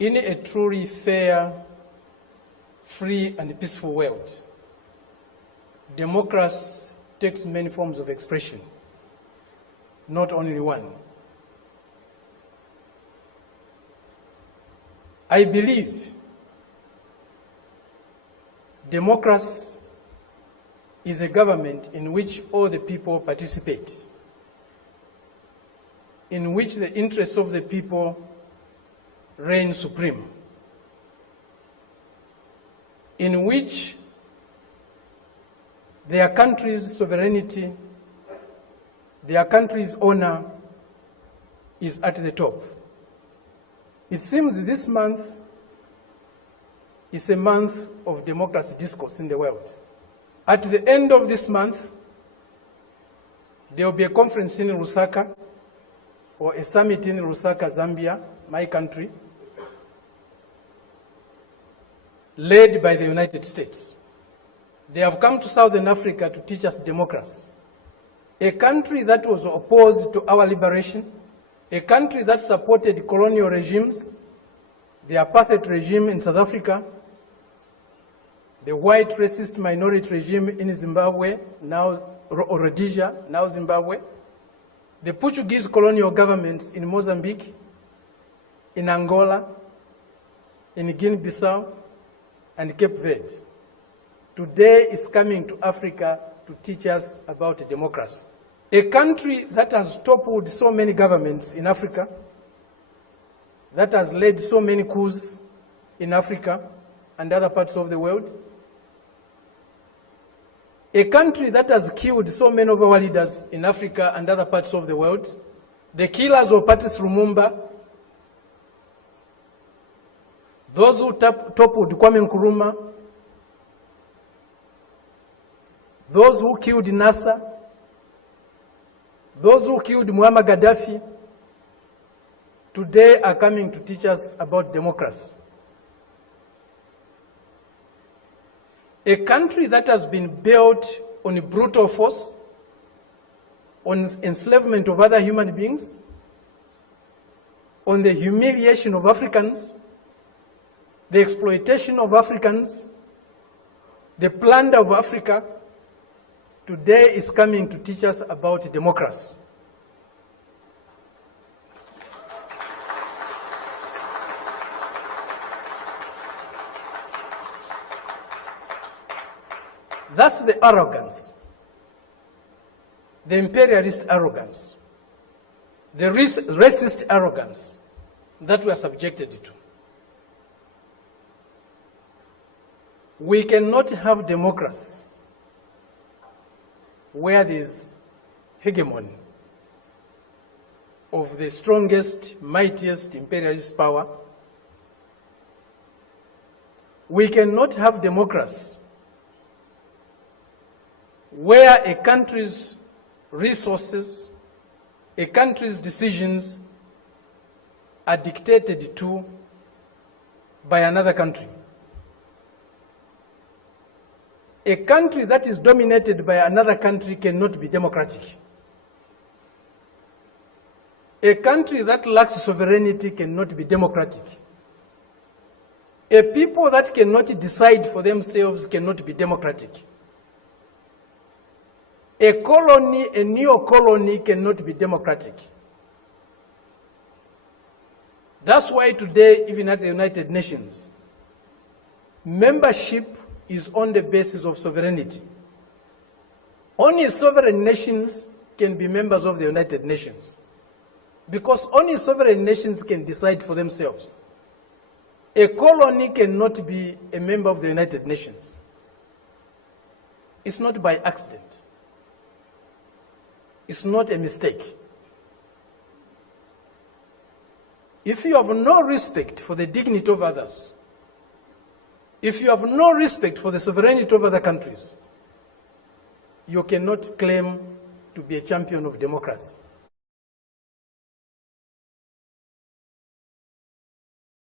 In a truly fair, free and peaceful world, democracy takes many forms of expression, not only one. I believe democracy is a government in which all the people participate, in which the interests of the people reign supreme, in which their country's sovereignty, their country's honor is at the top. It seems that this month is a month of democracy discourse in the world. At the end of this month, there will be a conference in Lusaka, or a summit in Lusaka, Zambia, my country, led by the United States. They have come to Southern Africa to teach us democracy. A country that was opposed to our liberation, a country that supported colonial regimes, the apartheid regime in South Africa, the white racist minority regime in Zimbabwe, now Rhodesia, now Zimbabwe, the Portuguese colonial governments in Mozambique, in Angola, in Guinea-Bissau, and Cape Verde. Today is coming to Africa to teach us about democracy. A country that has toppled so many governments in Africa, that has led so many coups in Africa and other parts of the world. A country that has killed so many of our leaders in Africa and other parts of the world. The killers of Patrice Lumumba, those who toppled Kwame Nkrumah, those who killed Nasser, those who killed Muammar Gaddafi, today are coming to teach us about democracy. A country that has been built on brutal force, on enslavement of other human beings, on the humiliation of Africans, the exploitation of Africans, the plunder of Africa, today is coming to teach us about democracy. That's the arrogance, the imperialist arrogance, the racist arrogance that we are subjected to. We cannot have democracy where there is hegemony of the strongest, mightiest imperialist power. We cannot have democracy where a country's resources, a country's decisions are dictated to by another country. A country that is dominated by another country cannot be democratic. A country that lacks sovereignty cannot be democratic. A people that cannot decide for themselves cannot be democratic. A colony, a neo-colony cannot be democratic. That's why today, even at the United Nations, membership is on the basis of sovereignty. Only sovereign nations can be members of the United Nations, because only sovereign nations can decide for themselves. A colony cannot be a member of the United Nations. It's not by accident. It's not a mistake. If you have no respect for the dignity of others, if you have no respect for the sovereignty of other countries, you cannot claim to be a champion of democracy.